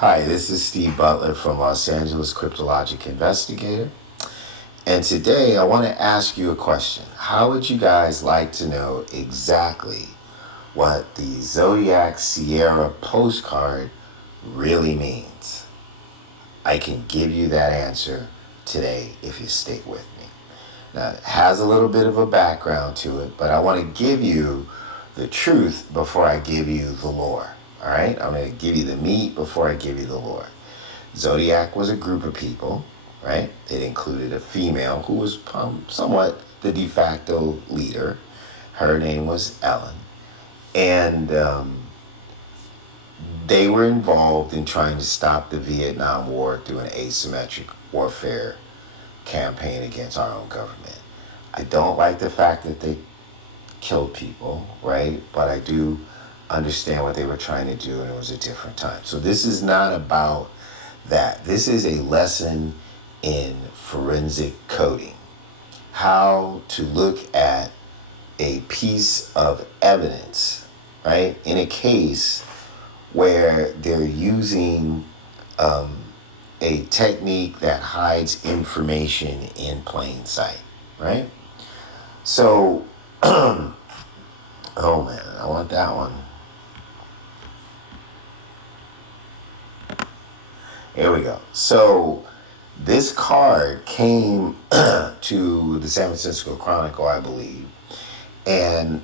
Hi, this is Steve Butler from Los Angeles Cryptologic Investigator. And today I want to ask you a question. How would you guys like to know exactly what the Zodiac Sierra postcard really means? I can give you that answer today if you stick with me. Now, it has a little bit of a background to it, but I want to give you the truth before I give you the lore. All right, I'm going to give you the meat before I give you the lore. Zodiac was a group of people, right? It included a female who was somewhat the de facto leader. Her name was Ellen. And they were involved in trying to stop the Vietnam War through an asymmetric warfare campaign against our own government. I don't like the fact that they killed people, right? But I do understand what they were trying to do, and it was a different time. So this is not about that. This is a lesson in forensic coding. How to look at a piece of evidence, right? In a case where they're using a technique that hides information in plain sight, right? So, oh man, I want that one. Here we go. So this card came to the San Francisco Chronicle, I believe, and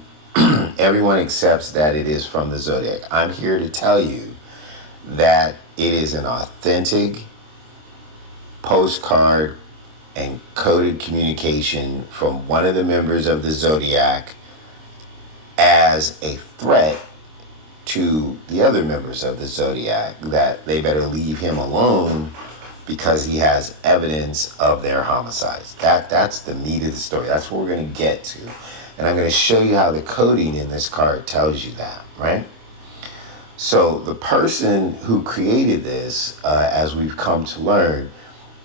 everyone accepts that it is from the Zodiac. I'm here to tell you that it is an authentic postcard and coded communication from one of the members of the Zodiac as a threat to the other members of the Zodiac that they better leave him alone because he has evidence of their homicides. That's the meat of the story. That's what we're going to get to. And I'm going to show you how the coding in this card tells you that, right? So the person who created this, as we've come to learn,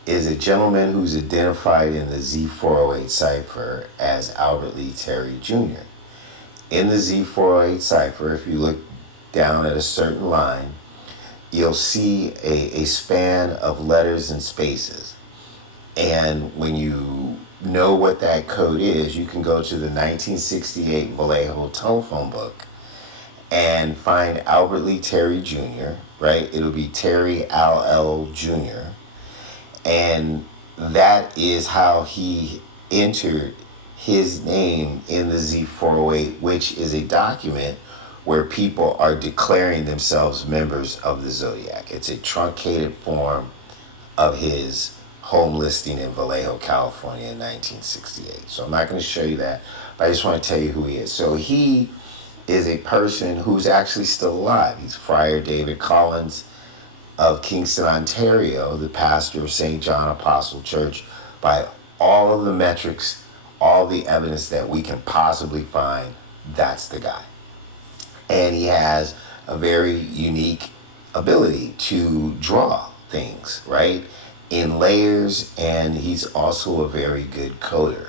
is a gentleman who's identified in the Z408 cipher as Albert Lee Terry Jr. In the Z408 cipher, if you look down at a certain line, you'll see a span of letters and spaces. And when you know what that code is, you can go to the 1968 Vallejo telephone book and find Albert Lee Terry Jr., right? It'll be Terry Al L. Jr. And that is how he entered his name in the Z408, which is a document where people are declaring themselves members of the Zodiac. It's a truncated form of his home listing in Vallejo, California in 1968. So I'm not going to show you that, but I just want to tell you who he is. So he is a person who's actually still alive. He's Friar David Collins of Kingston, Ontario, the pastor of St. John Apostle Church. By all of the metrics, all the evidence that we can possibly find, that's the guy. And he has a very unique ability to draw things, right, in layers, and he's also a very good coder.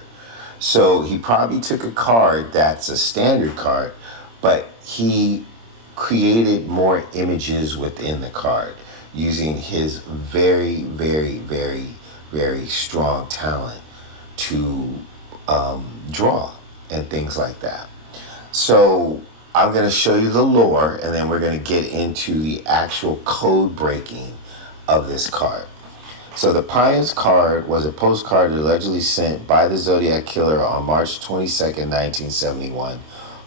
So he probably took a card that's a standard card, but he created more images within the card using his very, very, very, very strong talent to draw and things like that. So I'm going to show you the lore, and then we're going to get into the actual code breaking of this card. So the Pious card was a postcard allegedly sent by the Zodiac Killer on March 22nd, 1971,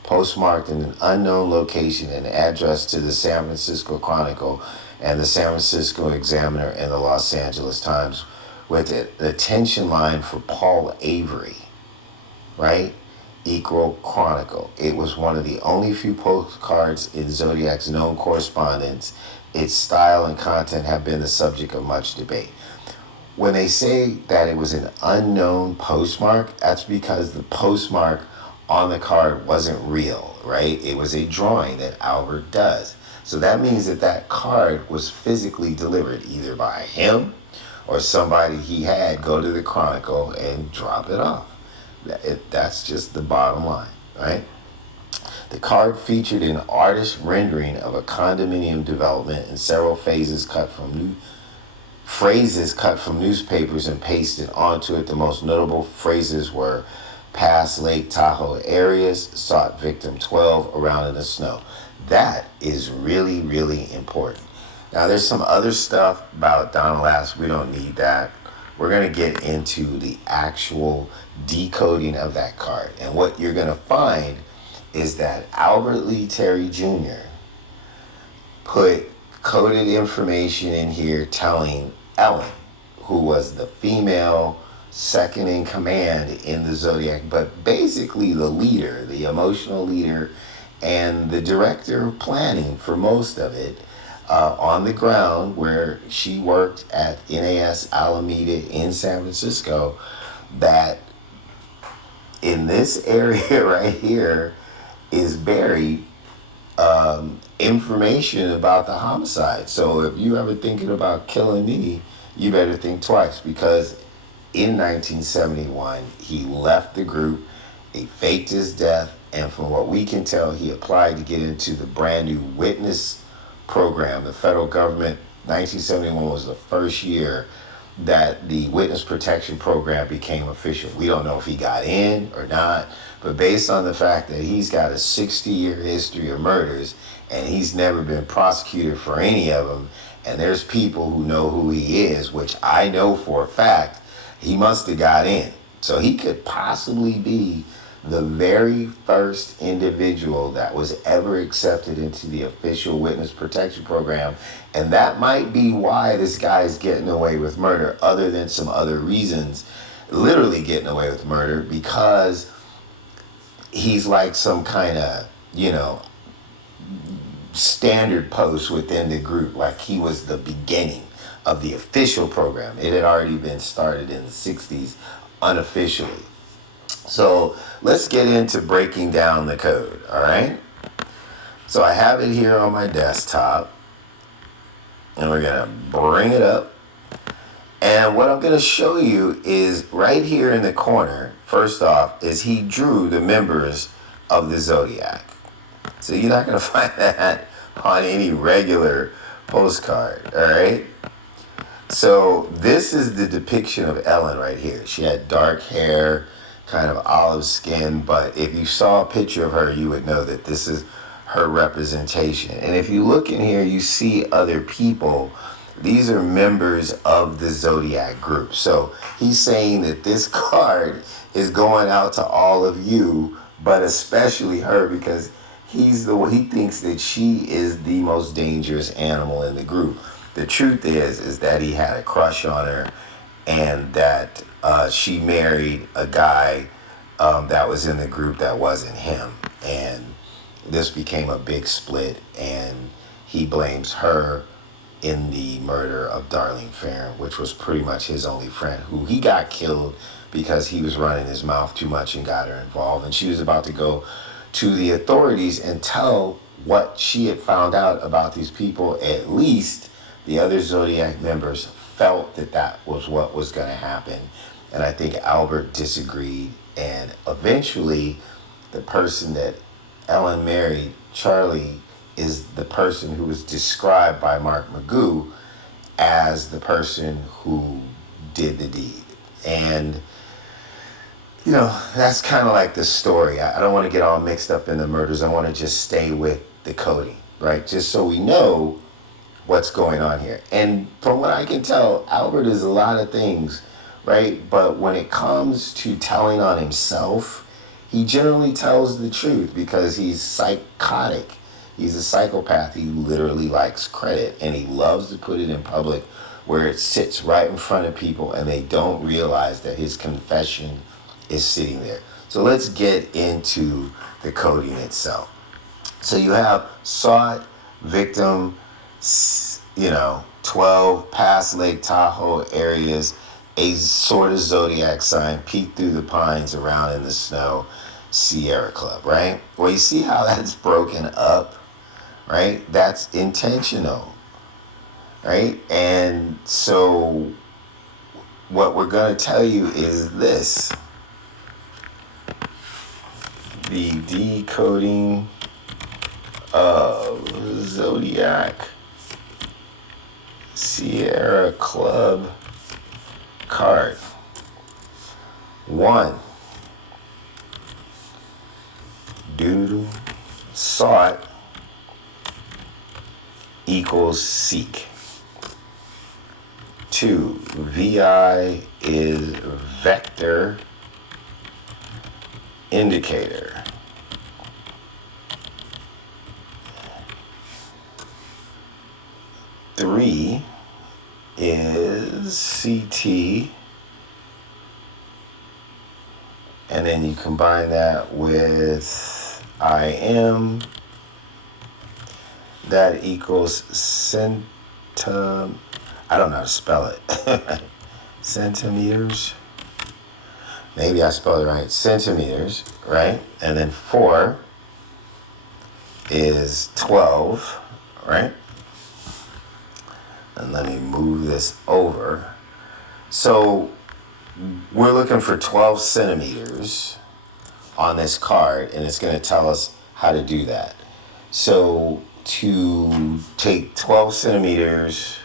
postmarked in an unknown location and addressed to the San Francisco Chronicle and the San Francisco Examiner and the Los Angeles Times with an attention line for Paul Avery, right? Equal Chronicle. It was one of the only few postcards in Zodiac's known correspondence. Its style and content have been the subject of much debate. When they say that it was an unknown postmark, that's because the postmark on the card wasn't real, right? It was a drawing that Albert does. So that means that that card was physically delivered either by him or somebody he had go to the Chronicle and drop it off. That's just the bottom line, right? The card featured an artist rendering of a condominium development and several phrases cut from newspapers and pasted onto it. The most notable phrases were past Lake Tahoe areas, sought victim 12, around in the snow. That is really, really important. Now, there's some other stuff about Don Lass. We don't need that. We're going to get into the actual decoding of that card. And what you're going to find is that Albert Lee Terry Jr. put coded information in here telling Ellen, who was the female second in command in the Zodiac, but basically the leader, the emotional leader, and the director of planning for most of it, on the ground where she worked at NAS Alameda in San Francisco, that in this area right here is buried information about the homicide. So if you ever thinking about killing me, you better think twice, because in 1971 he left the group, he faked his death, and from what we can tell, he applied to get into the brand new witness program. The federal government, 1971 was the first year that the witness protection program became official. We don't know if he got in or not, but based on the fact that he's got a 60-year history of murders and he's never been prosecuted for any of them, and there's people who know who he is, which I know for a fact, he must have got in. So he could possibly be the very first individual that was ever accepted into the official witness protection program. And that might be why this guy is getting away with murder, other than some other reasons, literally getting away with murder, because he's like some kind of, standard post within the group. Like he was the beginning of the official program. It had already been started in the 60s unofficially. So let's get into breaking down the code, all right? So I have it here on my desktop, and we're going to bring it up. And what I'm going to show you is right here in the corner, first off, is he drew the members of the Zodiac. So you're not going to find that on any regular postcard, all right? So this is the depiction of Ellen right here. She had dark hair, kind of olive skin, but if you saw a picture of her, you would know that this is her representation. And if you look in here, you see other people. These are members of the Zodiac group. So he's saying that this card is going out to all of you, but especially her, because he thinks that she is the most dangerous animal in the group. The truth is that he had a crush on her, and that she married a guy that was in the group that wasn't him. And this became a big split, and he blames her in the murder of Darlene Farron, which was pretty much his only friend, who he got killed because he was running his mouth too much and got her involved. And she was about to go to the authorities and tell what she had found out about these people. At least the other Zodiac members felt that that was what was going to happen. And I think Albert disagreed. And eventually, the person that Ellen married, Charlie, is the person who was described by Mark Magoo as the person who did the deed. And, that's kind of like the story. I don't want to get all mixed up in the murders. I want to just stay with the coding, right? Just so we know what's going on here. And from what I can tell, Albert is a lot of things, right? But when it comes to telling on himself, he generally tells the truth because he's psychotic. He's a psychopath. He literally likes credit, and he loves to put it in public where it sits right in front of people and they don't realize that his confession is sitting there. So let's get into the coding itself. So you have sought victim, 12 past Lake Tahoe areas, a sort of zodiac sign, peek through the pines around in the snow, Sierra Club, right? Well, you see how that's broken up, right? That's intentional, right? And so what we're going to tell you is this. The decoding of Zodiac Sierra Club card. 1. Doodle sought equals seek. 2. VI is vector indicator. 3 is CT, and then you combine that with IM, that equals I don't know how to spell it. Centimeters. Maybe I spelled it right. Centimeters, right? And then 4 is 12, right? And let me move this over. So we're looking for 12 centimeters on this card, and it's going to tell us how to do that. So to take 12 centimeters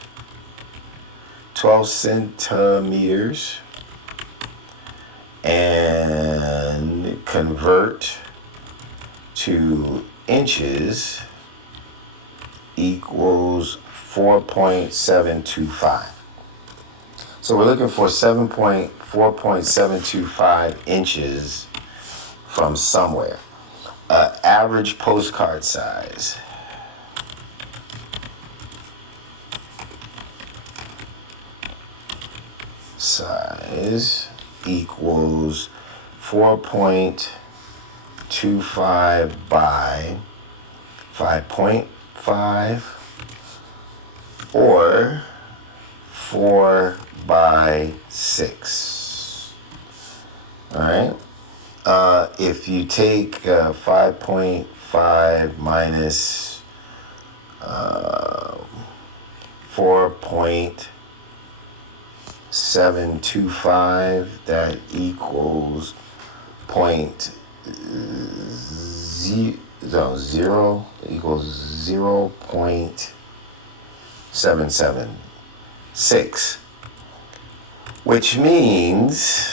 and convert to inches equals 4.725. So we're looking for 4.725 inches from somewhere. Average postcard size. Size equals 4.25 by 5.5 or 4 by 6. All right. If you take 5.5 minus 4.725, that equals equals 0.776, which means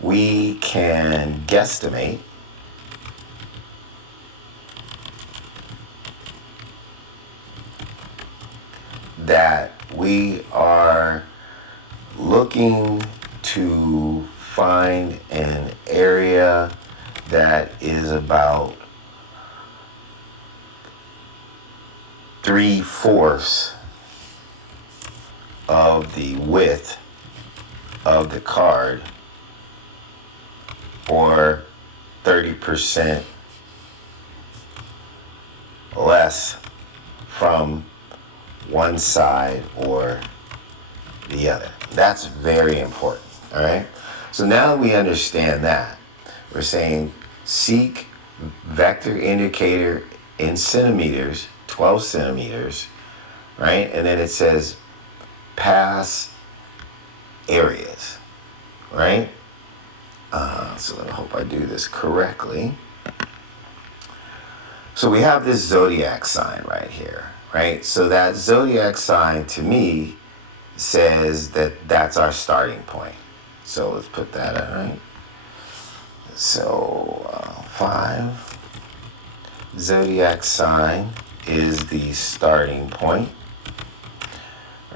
we can guesstimate that we are looking to find an area that is about 3/4 of the width of the card, or 30% less from one side or the other. That's very important, all right? So now we understand that. We're saying seek vector indicator in centimeters, 12 centimeters, right? And then it says pass areas, right? So I hope I do this correctly. So we have this zodiac sign right here, right? So that zodiac sign to me says that that's our starting point. So let's put that in, right? So 5, zodiac sign is the starting point,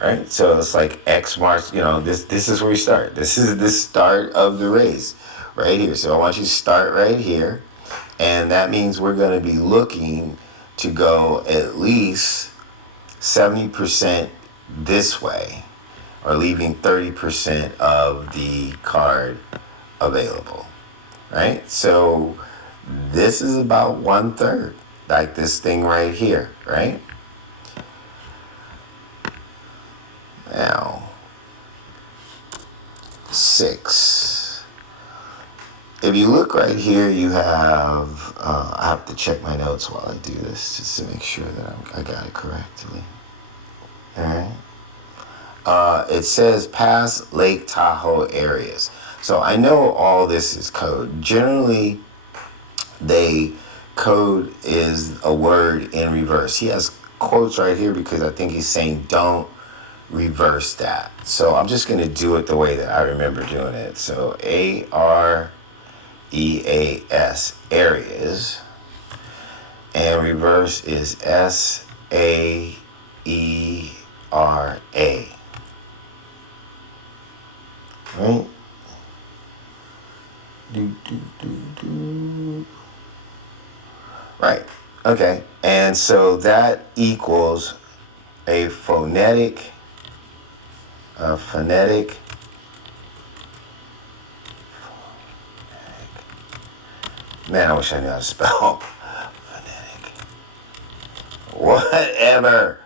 right? So it's like X marks, this is where we start. This is the start of the race right here. So I want you to start right here. And that means we're going to be looking to go at least 70% this way, or leaving 30% of the card available, right? So this is about 1/3, like this thing right here, right? Now, 6. If you look right here, you have, I have to check my notes while I do this just to make sure that I got it correctly. All right. It says past Lake Tahoe areas. So I know all this is code. Generally, they code is a word in reverse. He has quotes right here because I think he's saying don't reverse that. So I'm just going to do it the way that I remember doing it. So AREAS, areas, and reverse is SAERA. Right? Right. Okay. And so that equals a phonetic. Man, I wish I knew how to spell. Phonetic. Whatever.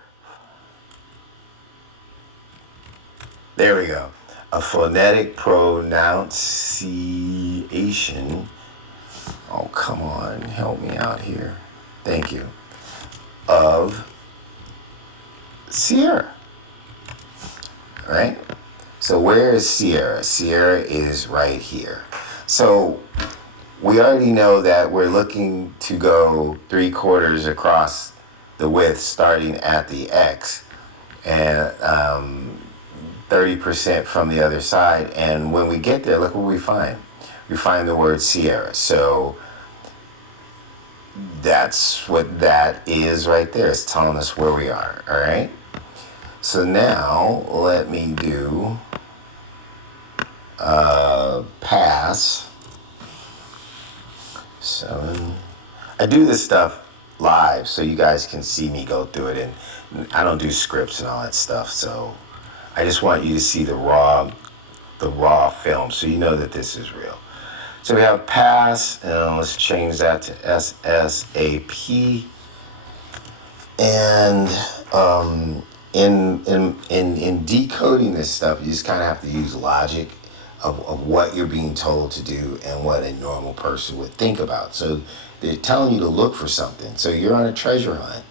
There we go. A phonetic pronunciation. Oh, come on. Help me out here. Thank you. Of Sierra. Right? So where is Sierra? Sierra is right here. So we already know that we're looking to go 3/4 across the width starting at the X and 30% from the other side. And when we get there, look what we find. We find the word Sierra. So that's what that is right there. It's telling us where we are. All right. So now let me do pass 7. I do this stuff live so you guys can see me go through it, and I don't do scripts and all that stuff. So I just want you to see the raw film so you know that this is real. So we have pass, and let's change that to SSAP. And in decoding this stuff, you just kind of have to use logic of what you're being told to do and what a normal person would think about. So they're telling you to look for something. So you're on a treasure hunt,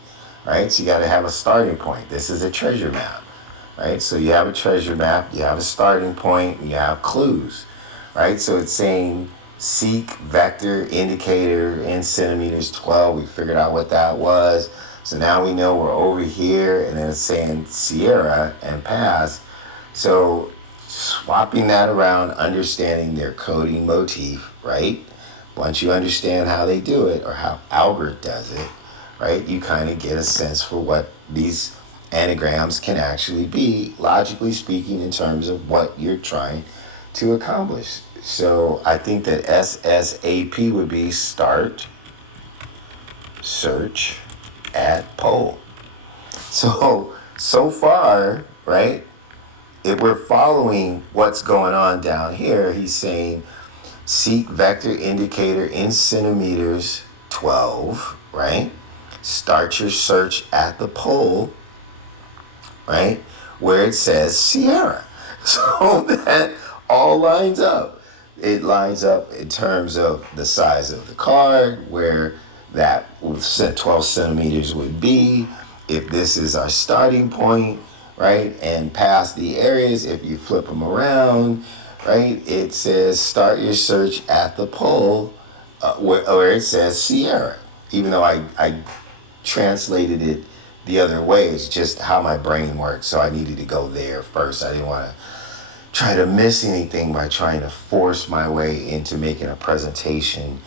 right? So you got to have a starting point. This is a treasure map, right? So you have a treasure map, you have a starting point, and you have clues, right? So it's saying seek vector indicator in centimeters 12. We figured out what that was. So now we know we're over here, and then it's saying Sierra and pass. So swapping that around, understanding their coding motif, right? Once you understand how they do it, or how Albert does it, right, you kind of get a sense for what these anagrams can actually be, logically speaking, in terms of what you're trying to accomplish. So I think that SSAP would be start, search, at pole. So far, right, if we're following what's going on down here, he's saying seek vector indicator in centimeters 12, right? Start your search at the pole, right, where it says Sierra. So that all lines up. It lines up in terms of the size of the card, where that 12 centimeters would be. If this is our starting point, right, and past the areas, if you flip them around, right, it says start your search at the pole, where it says Sierra. Even though I translated it the other way, it's just how my brain works. So I needed to go there first. I didn't want to try to miss anything by trying to force my way into making a presentation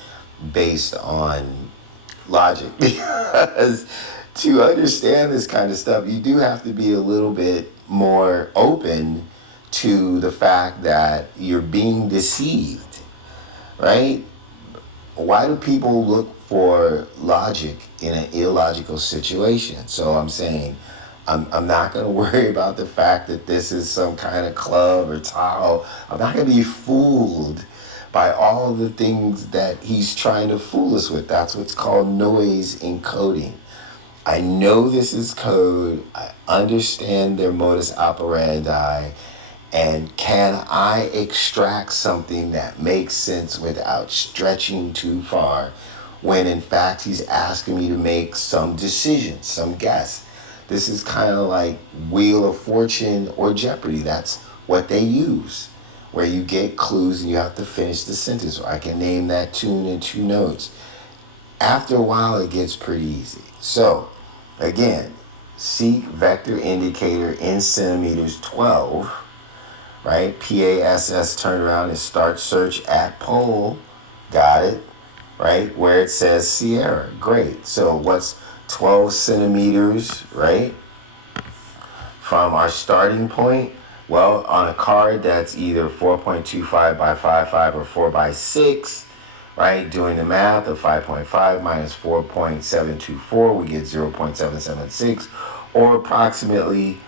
based on logic. Because to understand this kind of stuff, you do have to be a little bit more open to the fact that you're being deceived, right? Why do people look for logic in an illogical situation? So I'm saying I'm not going to worry about the fact that this is some kind of club or tile. I'm not going to be fooled by all the things that he's trying to fool us with. That's what's called noise encoding. I know this is code. I understand their modus operandi. And can I extract something that makes sense without stretching too far, when in fact he's asking me to make some decision, some guess. This is kind of like Wheel of Fortune or Jeopardy. That's what they use, where you get clues and you have to finish the sentence. Or I can name that tune in 2 notes. After a while, it gets pretty easy. So, again, seek vector indicator in centimeters 12, right? PASS, turn around and start search at pole. Got it, right? Where it says Sierra. Great. So what's 12 centimeters, right? From our starting point? Well, on a card that's either 4.25 by 5.5 or 4 by 6, right? Doing the math of 5.5 minus 4.724, we get 0.776, or approximately,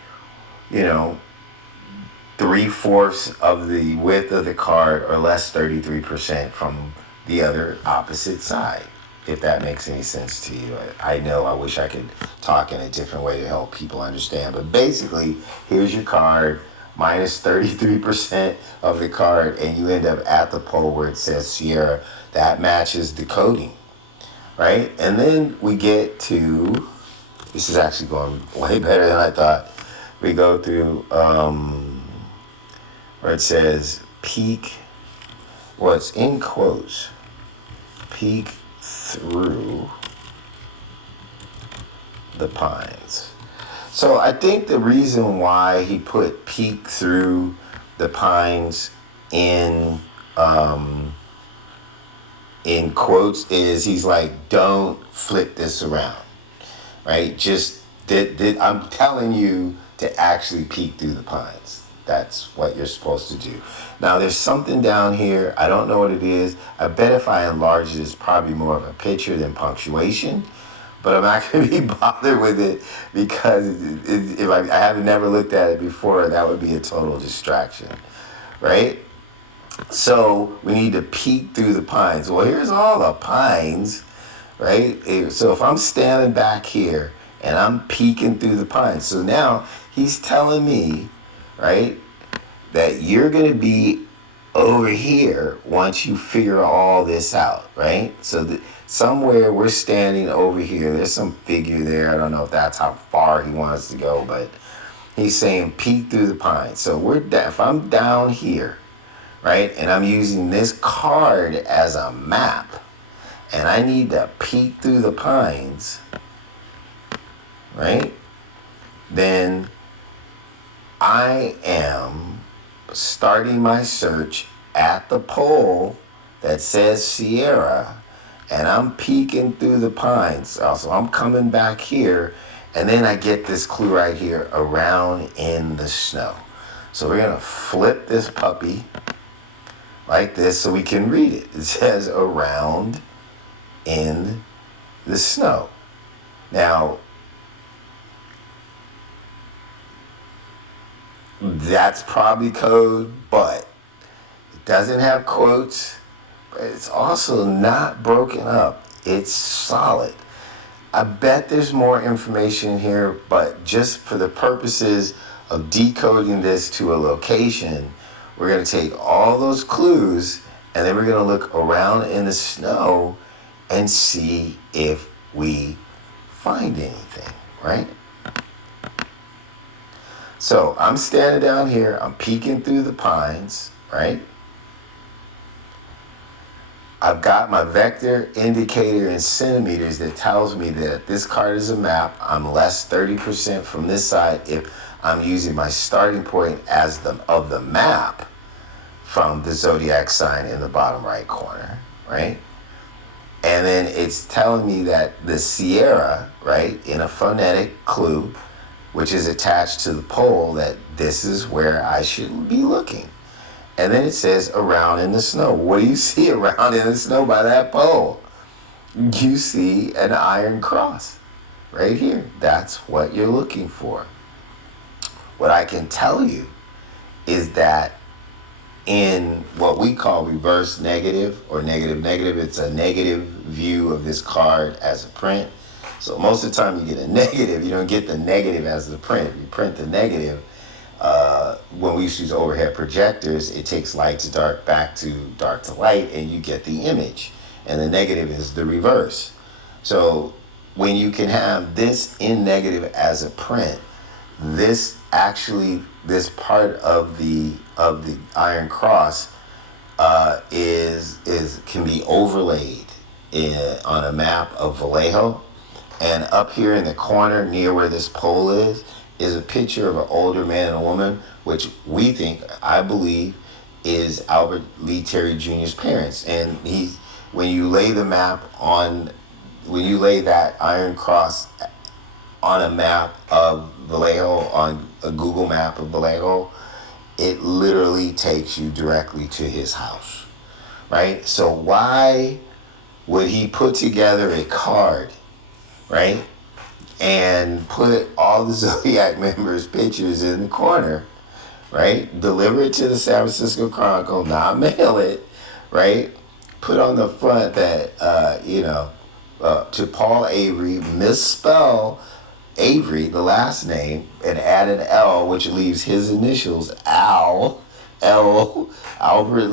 3/4 of the width of the card, or less 33% from the other opposite side, if that makes any sense to you. I know I wish I could talk in a different way to help people understand, but basically, here's your card, minus 33% of the card, and you end up at the pole where it says Sierra. That matches decoding, right? And then we get to, this is actually going way better than I thought. We go through where it says peek, what's in quotes, peek through the pines. So I think the reason why he put peek through the pines in quotes is he's like, don't flip this around, right? Just I'm telling you to actually peek through the pines. That's what you're supposed to do. Now there's something down here. I don't know what it is. I bet if I enlarge it, it's probably more of a picture than punctuation. But I'm not going to be bothered with it because if I have never looked at it before, that would be a total distraction, right? So we need to peek through the pines. Well, here's all the pines, right? So if I'm standing back here and I'm peeking through the pines, so now he's telling me, right, that you're going to be over here once you figure all this out, right? So somewhere we're standing over here. There's some figure there. I don't know if that's how far he wants to go, but he's saying peek through the pines. So if I'm down here, right, and I'm using this card as a map, and I need to peek through the pines, right, then I am starting my search at the pole that says Sierra, and I'm peeking through the pines. So I'm coming back here, and then I get this clue right here, around in the snow. So we're going to flip this puppy like this so we can read it. It says around in the snow. Now, that's probably code, but it doesn't have quotes, but it's also not broken up. It's solid. I bet there's more information here, but just for the purposes of decoding this to a location, we're going to take all those clues and then we're going to look around in the snow and see if we find anything, right? So I'm standing down here, I'm peeking through the pines, right? I've got my vector indicator in centimeters that tells me that this card is a map. I'm less 30% from this side if I'm using my starting point as of the map from the zodiac sign in the bottom right corner, right? And then it's telling me that the Sierra, right, in a phonetic clue, which is attached to the pole, that this is where I should be looking. And then it says around in the snow. What do you see around in the snow by that pole? You see an iron cross right here. That's what you're looking for. What I can tell you is that in what we call reverse negative or negative, it's a negative view of this card as a print. So most of the time you get a negative, you don't get the negative as the print. You print the negative. When we used to use overhead projectors, it takes light to dark back to dark to light, and you get the image. And the negative is the reverse. So when you can have this in negative as a print, this part of the iron cross can be overlaid on a map of Vallejo. And up here in the corner near where this pole is a picture of an older man and a woman, which we think, I believe, is Albert Lee Terry Jr.'s parents. And when you lay that iron cross on a map of Vallejo, on a Google map of Vallejo, it literally takes you directly to his house, right? So why would he put together a card, right, and put all the Zodiac members' pictures in the corner, right? Deliver it to the San Francisco Chronicle, not mail it, right? Put on the front that, to Paul Avery, misspell Avery, the last name, and add an L, which leaves his initials, Albert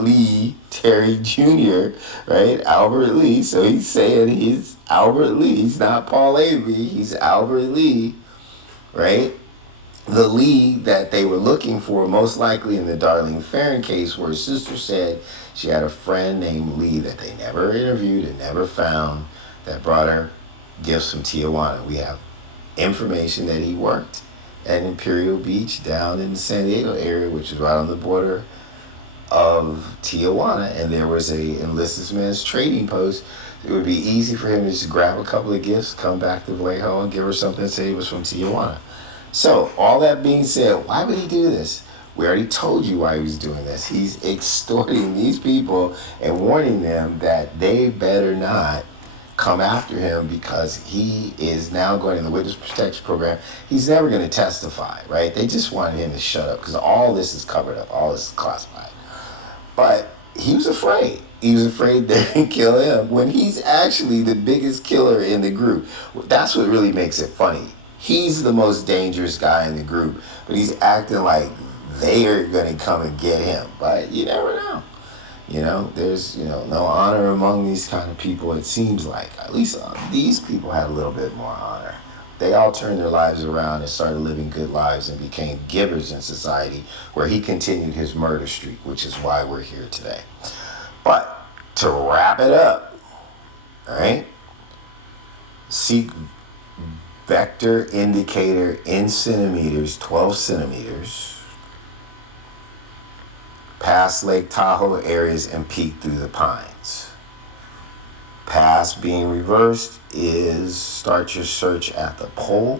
Lee Terry Jr., right? Albert Lee. So he's saying he's Albert Lee. He's not Paul Avery. He's Albert Lee, right? The Lee that they were looking for, most likely in the Darlene Ferrin case, where his sister said she had a friend named Lee that they never interviewed and never found, that brought her gifts from Tijuana. We have information that he worked at Imperial Beach down in the San Diego area, which is right on the border of Tijuana, and there was a enlisted man's trading post. It would be easy for him to just grab a couple of gifts, come back to Vallejo, and give her something and say he was from Tijuana. So, all that being said, why would he do this? We already told you why he was doing this. He's extorting these people and warning them that they better not come after him, because he is now going in the witness protection program. He's never going to testify, right? They just wanted him to shut up because all this is covered up. All this is classified. But he was afraid. He was afraid they would kill him when he's actually the biggest killer in the group. That's what really makes it funny. He's the most dangerous guy in the group, but he's acting like they are going to come and get him. But you never know. There's, no honor among these kind of people, it seems like. At least these people had a little bit more honor. They all turned their lives around and started living good lives and became givers in society, where he continued his murder streak, which is why we're here today. But to wrap it up, all right, seek vector indicator in centimeters, 12 centimeters, past Lake Tahoe areas and peek through the pines. Past being reversed is start your search at the pole,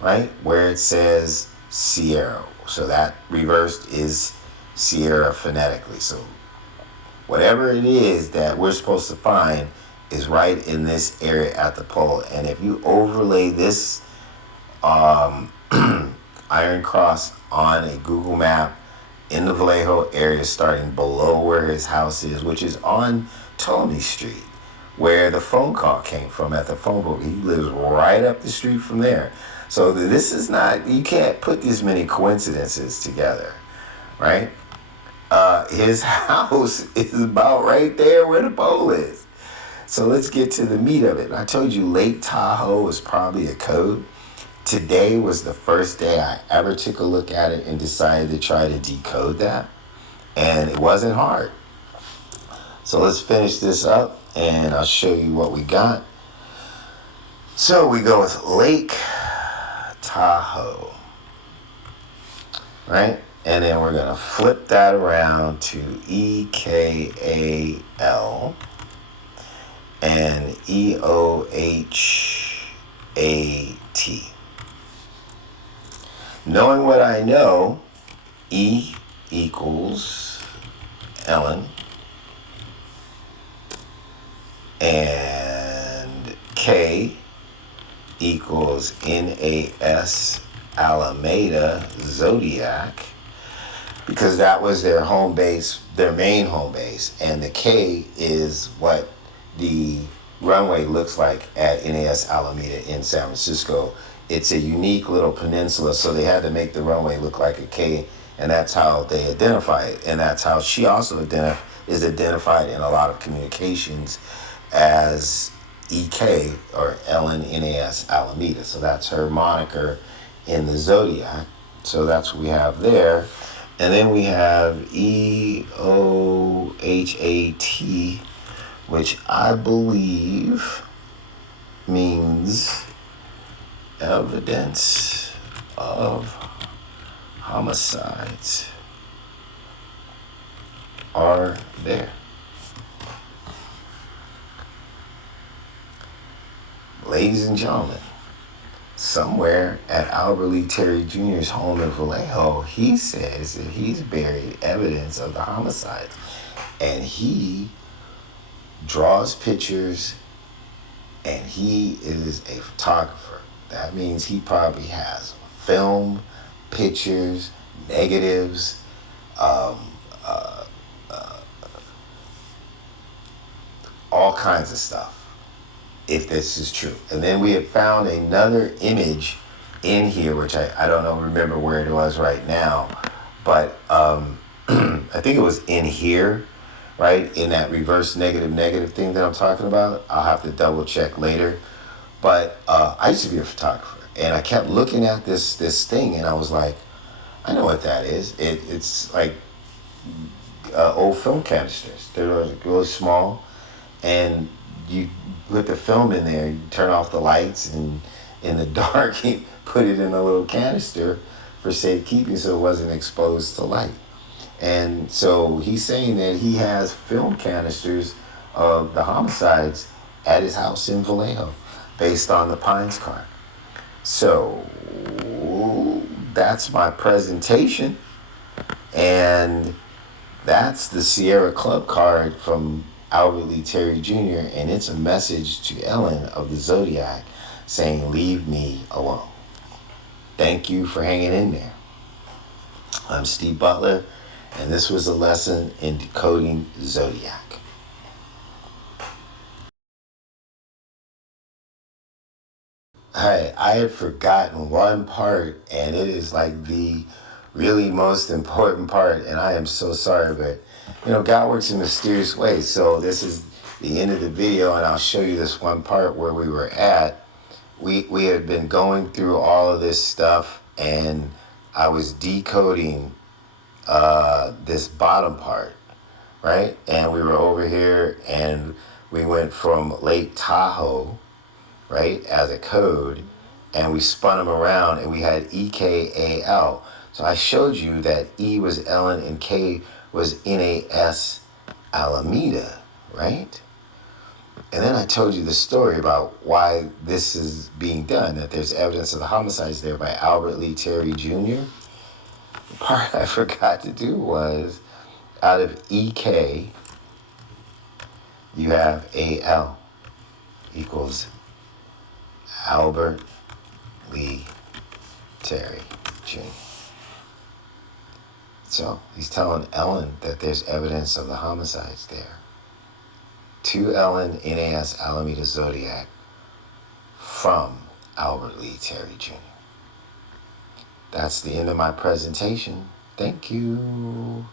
right, where it says Sierra. So that reversed is Sierra phonetically. So whatever it is that we're supposed to find is right in this area at the pole. And if you overlay this iron cross on a Google map in the Vallejo area, starting below where his house is, which is on Ptolemy Street, where the phone call came from at the phone book. He lives right up the street from there. So this is not, you can't put this many coincidences together, right? His house is about right there where the pole is. So let's get to the meat of it. I told you Lake Tahoe is probably a code. Today was the first day I ever took a look at it and decided to try to decode that. And it wasn't hard. So let's finish this up and I'll show you what we got. So we go with Lake Tahoe, right? And then we're going to flip that around to EKAL and EOHAT. Knowing what I know, E equals Ellen and K equals NAS Alameda Zodiac, because that was their home base, their main home base, and the K is what the runway looks like at NAS Alameda in San Francisco. It's a unique little peninsula, so they had to make the runway look like a K, and that's how they identify it. And that's how she also is identified in a lot of communications as EK, or Ellen NAS Alameda. So that's her moniker in the Zodiac. So that's what we have there. And then we have EOHAT, which I believe means evidence of homicides are there. Ladies and gentlemen, somewhere at Albert Lee Terry Jr.'s home in Vallejo, he says that he's buried evidence of the homicides. And he draws pictures, and he is a photographer. That means he probably has film, pictures, negatives, all kinds of stuff, if this is true. And then we have found another image in here, which I don't know, remember where it was right now, but I think it was in here, right? In that reverse negative thing that I'm talking about. I'll have to double check later. But I used to be a photographer, and I kept looking at this thing, and I was like, I know what that is. It's like old film canisters. They're really small, and you put the film in there, you turn off the lights, and in the dark you put it in a little canister for safekeeping so it wasn't exposed to light. And so he's saying that he has film canisters of the homicides at his house in Vallejo based on the Pines card. So that's my presentation, and that's the Sierra Club card from Albert Lee Terry Jr., and it's a message to Ellen of the Zodiac saying, leave me alone. Thank you for hanging in there. I'm Steve Butler, and this was a lesson in decoding Zodiac. I had forgotten one part, and it is like the really most important part, and I am so sorry, but God works in mysterious ways. So this is the end of the video, and I'll show you this one part where we were at. We had been going through all of this stuff, and I was decoding this bottom part, right? And we were over here, and we went from Lake Tahoe, right, as a code, and we spun them around, and we had EKAL. So I showed you that E was Ellen and K was NAS Alameda, right? And then I told you the story about why this is being done, that there's evidence of the homicides there by Albert Lee Terry Jr. The part I forgot to do was, out of EK, you have AL equals Albert Lee Terry Jr. So he's telling Ellen that there's evidence of the homicides there. To Ellen, NAS Alameda Zodiac, from Albert Lee Terry Jr. That's the end of my presentation. Thank you.